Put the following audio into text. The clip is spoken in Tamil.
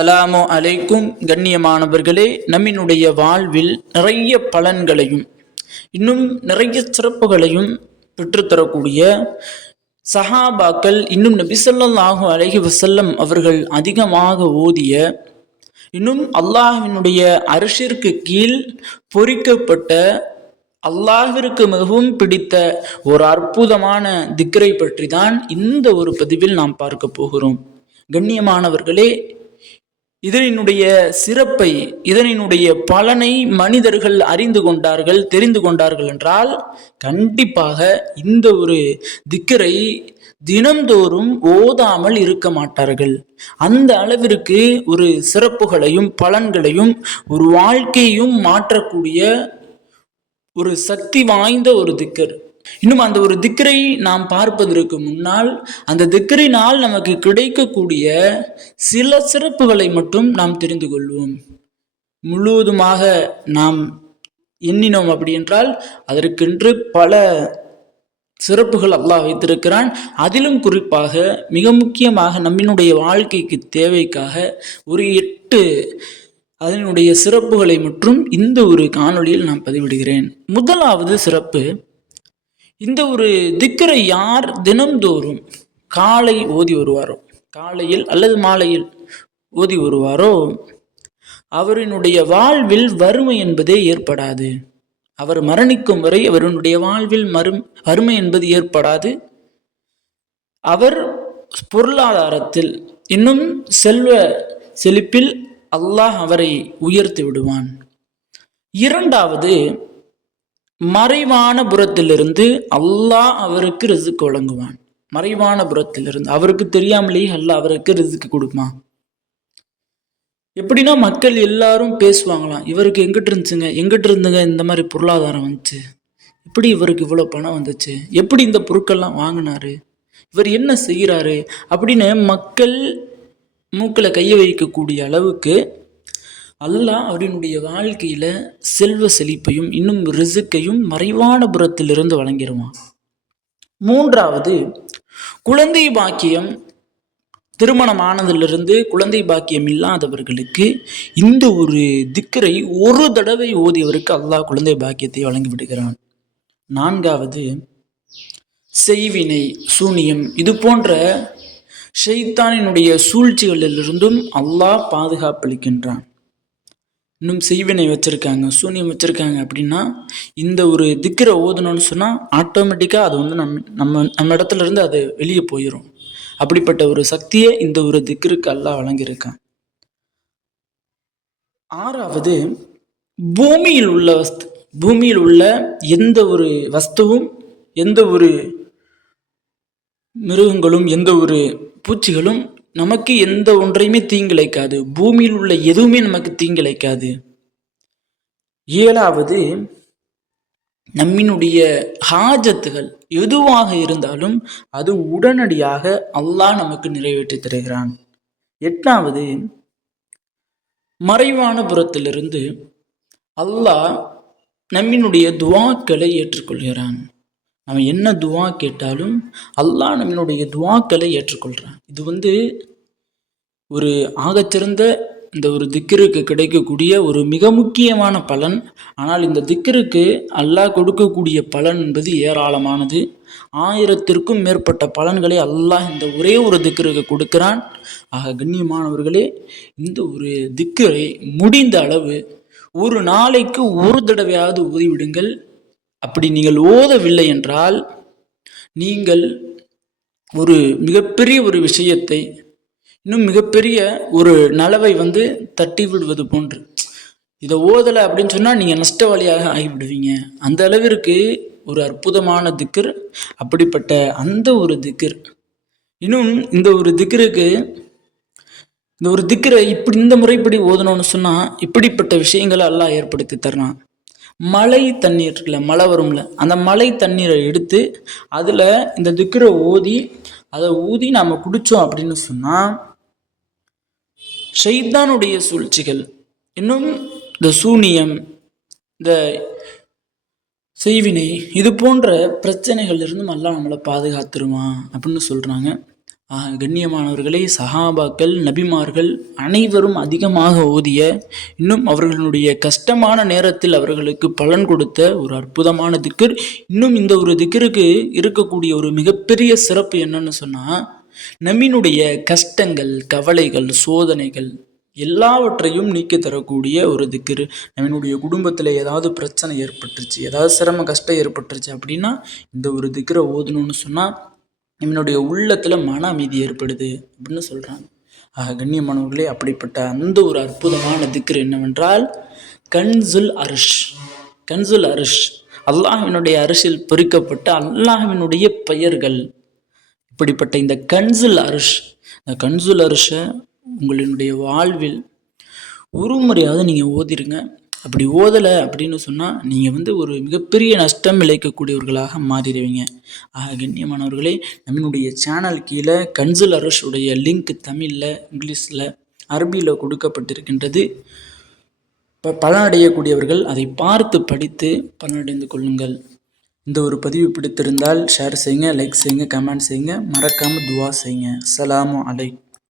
அலாமோ அலைக்கும். கண்ணியமானவர்களே நம்மினுடைய வாழ்வில் நிறைய பலன்களையும் இன்னும் நிறைய சிறப்புகளையும் பெற்றுத்தரக்கூடிய சஹாபாக்கள் இன்னும் நபிசல்லாஹு அலஹி வசல்லம் அவர்கள் அதிகமாக ஓதிய இன்னும் அல்லாஹினுடைய அரசிற்கு கீழ் பொறிக்கப்பட்ட அல்லாஹிற்கு மிகவும் பிடித்த ஒரு அற்புதமான திக்ரை பற்றி தான் இந்த ஒரு பதிவில் நாம் பார்க்க போகிறோம். கண்ணியமானவர்களே இதனினுடைய சிறப்பை இதனினுடைய பலனை மனிதர்கள் அறிந்து கொண்டார்கள் தெரிந்து கொண்டார்கள் என்றால் கண்டிப்பாக இந்த ஒரு திக்கரை தினம்தோறும் ஓதாமல் இருக்க மாட்டார்கள். அந்த அளவிற்கு ஒரு சிறப்புகளையும் பலன்களையும் ஒரு வாழ்க்கையும் மாற்றக்கூடிய ஒரு சக்தி வாய்ந்த ஒரு திக்கர். இன்னும் அந்த ஒரு திக்கரை நாம் பார்ப்பதற்கு முன்னால் அந்த திக்கரினால் நமக்கு கிடைக்கக்கூடிய சில சிறப்புகளை மட்டும் நாம் தெரிந்து கொள்வோம். முழுவதுமாக நாம் எண்ணினோம் அப்படி என்றால் அதற்கென்று பல சிறப்புகள் அல்லாஹ் வைத்திருக்கிறான். அதிலும் குறிப்பாக மிக முக்கியமாக நம்மினுடைய வாழ்க்கைக்கு தேவைக்காக ஒரு எட்டு அதனுடைய சிறப்புகளை மற்றும் இந்த ஒரு காணொளியில் நான் பதிவிடுகிறேன். முதலாவது சிறப்பு இந்த ஒரு திக்கரை யார் தினம்தோறும் காலை ஓதி வருவாரோ? காலையில் அல்லது மாலையில் ஓதி வருவாரோ? அவரினுடைய வாழ்வில் வறுமை என்பதே ஏற்படாது. அவர் மரணிக்கும் வரை அவருடைய வாழ்வில் மரும் வறுமை என்பது ஏற்படாது. அவர் பொருளாதாரத்தில் இன்னும் செல்வ செழிப்பில் அல்லாஹ் அவரை உயர்த்தி விடுவான். இரண்டாவது மறைவான புறத்திலிருந்து அல்லாஹ் அவருக்கு ரிசுக்கு வழங்குவான். மறைவான புறத்திலிருந்து அவருக்கு தெரியாமலேயே அல்ல அவருக்கு ரிசுக்கு கொடுப்பான் எப்படின்னா மக்கள் எல்லாரும் பேசுவாங்களாம். இவருக்கு எங்கிட்டு இருந்துச்சுங்க? எங்கிட்டு இருந்துங்க? இந்த மாதிரி பொருளாதாரம் வந்துச்சு. எப்படி இவருக்கு இவ்வளோ பணம் வந்துச்சு? எப்படி இந்த பொருட்கள்லாம் வாங்கினாரு? இவர் என்ன செய்கிறாரு அப்படின்னு மக்கள் மூக்கில் கையை வைக்கக்கூடிய அளவுக்கு அல்லாஹ் அவரினுடைய வாழ்க்கையில் செல்வ செழிப்பையும் இன்னும் ரிசுக்கையும் மறைவான புறத்திலிருந்து வழங்கிடுவான். மூன்றாவது குழந்தை பாக்கியம் திருமணமானதிலிருந்து குழந்தை பாக்கியம் இல்லாதவர்களுக்கு இந்த ஒரு திக்கரை ஒரு தடவை ஓதியவருக்கு அல்லாஹ் குழந்தை பாக்கியத்தை வழங்கி விடுகிறான். நான்காவது செய்வினை சூனியம் இது போன்ற ஷைத்தானினுடைய சூழ்ச்சிகளிலிருந்தும் அல்லாஹ் பாதுகாப்பளிக்கின்றான். இன்னும் செய்வினை வச்சுருக்காங்க சூனியம் வச்சுருக்காங்க அப்படின்னா இந்த ஒரு திக்கரை ஓதணும்னு சொன்னால் ஆட்டோமேட்டிக்காக அது வந்து நம்ம நம்ம நம்ம இடத்துல இருந்து அது வெளியே போயிடும் அப்படிப்பட்ட ஒரு சக்தியை இந்த ஒரு திக்கிற்கு அல்லா வழங்கியிருக்கான். ஆறாவது பூமியில் உள்ள வஸ்து பூமியில் உள்ள எந்த ஒரு வஸ்துவும் எந்த ஒரு மிருகங்களும் எந்த ஒரு பூச்சிகளும் நமக்கு எந்த ஒன்றையுமே தீங்கிழைக்காது. பூமியில் உள்ள எதுவுமே நமக்கு தீங்கிழைக்காது. ஏழாவது நம்மினுடைய ஹாஜத்துகள் எதுவாக இருந்தாலும் அது உடனடியாக அல்லாஹ் நமக்கு நிறைவேற்றி தருகிறான். எட்டாவது மறைவான புறத்திலிருந்து அல்லாஹ் நம்மினுடைய துவாக்களை ஏற்றுக்கொள்கிறான். அவன் என்ன துவா கேட்டாலும் அல்லாஹ் நம்மளுடைய துவாக்களை ஏற்றுக்கொள்கிறான். இது வந்து ஒரு ஆகச்சிறந்த இந்த ஒரு திக்கிற்கு கிடைக்கக்கூடிய ஒரு மிக முக்கியமான பலன். ஆனால் இந்த திக்கிற்கு அல்லாஹ் கொடுக்கக்கூடிய பலன் என்பது ஏராளமானது. ஆயிரத்திற்கும் மேற்பட்ட பலன்களை அல்லாஹ் இந்த ஒரே ஒரு திக்கிற்கு கொடுக்கிறான். ஆக கண்ணியமானவர்களே இந்த ஒரு திக்கரை முடிந்த அளவு ஒரு நாளைக்கு ஒரு தடவையாவது ஓதிவிடுங்கள். அப்படி நீங்கள் ஓதவில்லை என்றால் நீங்கள் ஒரு மிகப்பெரிய ஒரு விஷயத்தை இன்னும் மிகப்பெரிய ஒரு நலவை வந்து தட்டி விடுவது போன்று. இதை ஓதலை அப்படின்னு சொன்னால் நீங்கள் நஷ்டவாளியாக ஆகிவிடுவீங்க. அந்த அளவிற்கு ஒரு அற்புதமான திக்கர் அப்படிப்பட்ட அந்த ஒரு திக்கர். இன்னும் இந்த ஒரு திக்கருக்கு இந்த ஒரு திக்கரை இப்படி இந்த முறைப்படி ஓதணும்னு சொன்னால் இப்படிப்பட்ட விஷயங்களை எல்லாம் ஏற்படுத்தி தரலாம். மழை தண்ணீர் இருக்குல்ல மழை வரும்ல அந்த மழை தண்ணீரை எடுத்து அதில் இந்த திக்கரை ஓதி அதை ஊதி நாம் குடித்தோம் அப்படின்னு சொன்னால் ஷைத்தானுடைய சூழ்ச்சிகள் இன்னும் இந்த சூனியம் இந்த செய்வினை இது போன்ற பிரச்சனைகள் இருந்தும் எல்லாம் நம்மளை பாதுகாத்துருவான் அப்படின்னு சொல்கிறாங்க கண்ணியமானவர்களே சஹாபாக்கள் நபிமார்கள் அனைவரும் அதிகமாக ஓதிய இன்னும் அவர்களுடைய கஷ்டமான நேரத்தில் அவர்களுக்கு பலன் கொடுத்த ஒரு அற்புதமான திக்கர். இன்னும் இந்த ஒரு திக்கருக்கு இருக்கக்கூடிய ஒரு மிகப்பெரிய சிறப்பு என்னன்னு சொன்னால் நம்மினுடைய கஷ்டங்கள் கவலைகள் சோதனைகள் எல்லாவற்றையும் நீக்கி தரக்கூடிய ஒரு திக்கிரு. நம்மளுடைய குடும்பத்தில் ஏதாவது பிரச்சனை ஏற்பட்டுருச்சு ஏதாவது சிரம கஷ்டம் ஏற்பட்டுருச்சு அப்படின்னா இந்த ஒரு திக்கரை ஓதணும்னு சொன்னால் நம்மளுடைய உள்ளத்தில் மன அமைதி ஏற்படுது அப்படின்னு சொல்கிறாங்க ஆக கண்ணியமானவர்களே அப்படிப்பட்ட அந்த ஒரு அற்புதமான திக்கர் என்னவென்றால் கன்சுல் அரிஷ். கன்சுல் அரிஷ். அல்லாஹினுடைய அரிசில் பொறிக்கப்பட்ட அல்லாஹினுடைய பெயர்கள். இப்படிப்பட்ட இந்த கன்சுல் அரிஷ் இந்த கன்சுல் அரிஷை உங்களினுடைய வாழ்வில் ஒரு முறையாவது நீங்கள் ஓதிருங்க. அப்படி ஓதலை அப்படின்னு சொன்னால் நீங்கள் வந்து ஒரு மிகப்பெரிய நஷ்டம் விளைக்கக்கூடியவர்களாக மாறிடுவீங்க. ஆக கண்ணியமானவர்களே நம்மளுடைய சேனல் கீழே கன்சுல் அரசுடைய லிங்க் தமிழில் இங்கிலீஷில் அரபியில் கொடுக்கப்பட்டிருக்கின்றது. ப பலனடையக்கூடியவர்கள் அதை பார்த்து படித்து பலனடைந்து கொள்ளுங்கள். இந்த ஒரு பதிவு பிடித்திருந்தால் ஷேர் செய்யுங்க லைக் செய்யுங்க கமெண்ட் செய்யுங்க. மறக்காமல் துவா செய்யுங்க. அஸ்ஸலாமு அலைக்கும்